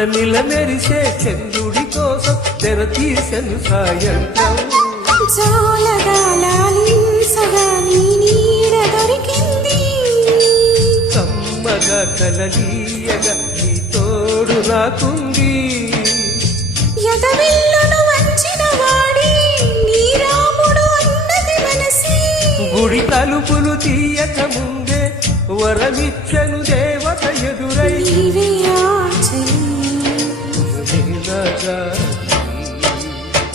మిలమిల మెరిసే చంద్రుడి కోసం తెర తీసెను సాయంత్రం. జాలగాలించగా నీ నీడ దొరికింది, కమ్మగా కలలీయగా నీ తోడు నాకుంది. ఎదవిల్లును వంచిన వాడి నీ రాముడు అన్నది మనసి, గుడి తలుపులు తీయక ముందే వరమిచ్చను దేవత ఎదురై. నీవే ఆచలి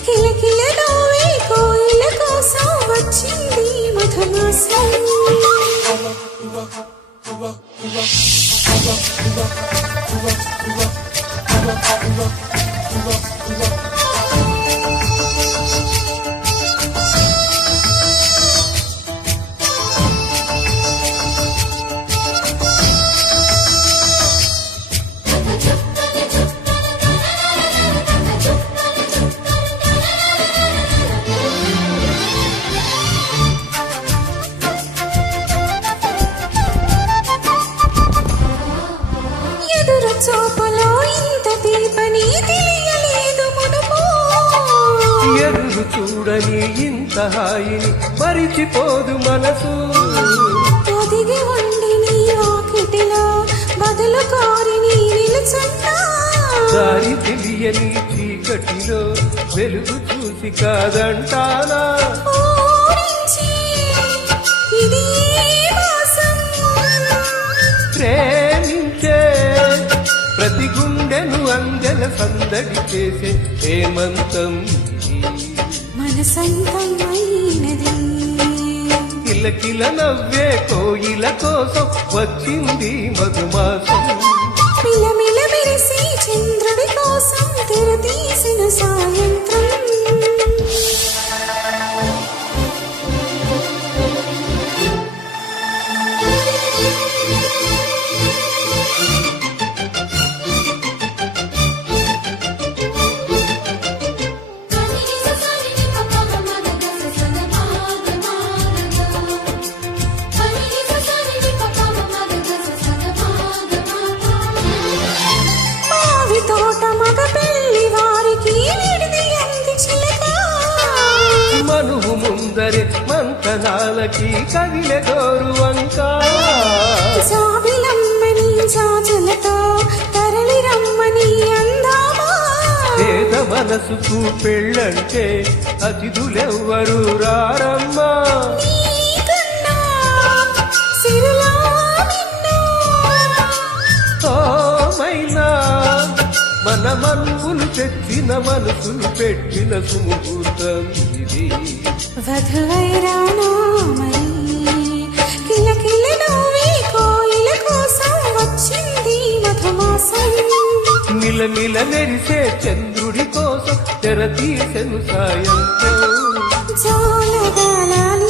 కిలకిల నవ్వే కోయిల కోసం వచ్చింది మధుమాసం. చూపులో ఇంత తీపని తెలియలేదు మునుపు, ఎదురు చూడని ఇంత హాయిని మరిచిపోదు మనసు. ఒదిగి ఉండి నీ వాకిటిలో బదులు కోరి నీ నిలుచున్నా, దారి తెలియని చీకటిలో వెలుగు చూసి కాదంటానా. ఊరించి ఇది మోసం, ప్రేమించే ప్రతి గుండెను అందెల సందడి చేసే హేమంతం మనసంతమైనది. కిలకిల నవ్వే కోయిల కోసం వచ్చింది మధుమాసం. మిలమిల మెరిసి చంద్రుడి కోసం తెర తీసిన సాయంత్రం. మనువు ముందరే మంతనాలకి కవిలె గోరువంక, జాబిలమ్మని జాజలతో తరలి రమ్మని అందామా, పేద మనసుకు పెళ్ళంటే అతిథులెవ్వరు రారమ్మా. నీకన్నా సిరులా నిన్ను ఓమైనా మన మనువులు తెచ్చిన మనసులు పెట్టిన సుముహూర్తం ఇది. వధువైరానా మరి కిలకిల నవ్వే కోయిల కోసం వచ్చింది మధుమాసం. మిలమిల మెరిసే చంద్రుడి కోసం తెర తీసెను సాయంత్రం. జాలగాలించగా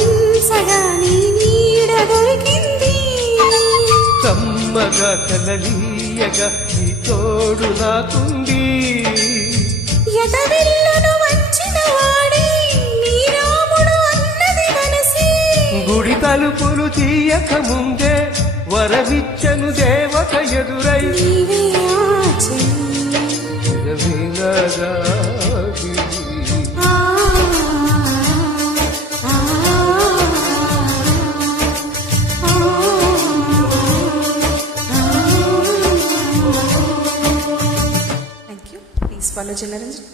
నీ నీడ దొరికింది, కమ్మగా కలలీయగా నీ తోడు నాకుంది. ఎదవిల్లును వంచిన వాడి నీ రాముడు అన్నది మనసి, గుడి తలుపులు తీయక ముందే వరమిచ్చను దేవత ఎదురై. నీవే ఆచలి వినరాగి. ఆ ఆ Thank you. Please follow Jalaranjan.